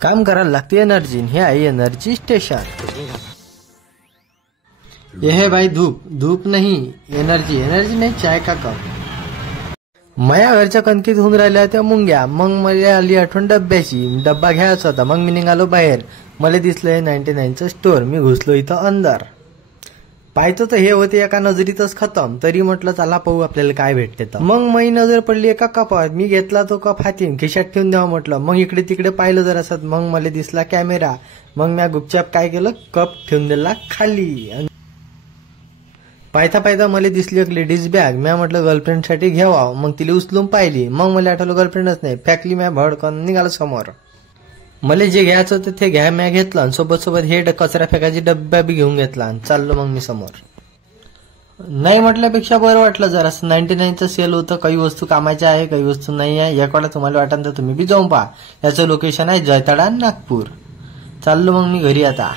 काम करायला लागते एनर्जी, हे आहे एनर्जी स्टेशन। ये है भाई धूप, धूप नहीं एनर्जी, एनर्जी नहीं चाय का कप। माया घरच्या कणकीत होऊन राहिल्या त्या मुंग्या, मग मला आली आठवण डब्याची, डब्बा घ्यायचा होता, मग मी निघालो बाहेर, मला दिसलं 99चं स्टोअर, मी घुसलो इथं अंदर, पाहतो तर हे होते एका नजरीतच खतम, तरी म्हटलं चला पाहू आपल्याला काय भेटते तर, मग माझी नजर पडली एका कपात, मी घेतला तो कप हाती, खिशात ठेवून द्यावं म्हटलं, मग इकडे तिकडे पाहिलं जरासं, मग मला दिसला कॅमेरा, मग मी गुपचाप काय केलं, कप ठेवून दिला खाली, पायथा पायथा मला दिसली एक लेडीज बॅग, मी म्हटलं गर्लफ्रेंडसाठी घ्यावा, मग तिला उचलून पाहिली, मग मला आठवलं गर्लफ्रेंडच नाही, फेकली, मी भडकन निघालो समोर, मला जे घ्यायचं होतं ते घ्या, मी घेतलं आणि सोबत सोबत हे कचरा फेकायची डब्बा बी घेऊन घेतला आणि चाललो मग मी समोर। नाही म्हटल्यापेक्षा बरं वाटलं जरासं, 99चं सेल होतं, काही वस्तू कामाच्या आहे, काही वस्तू नाही आहे, याकडे तुम्हाला वाटतं तर तुम्ही बी जाऊन पहा, याचं लोकेशन आहे जैताडा नागपूर। चाललो मग मी घरी आता।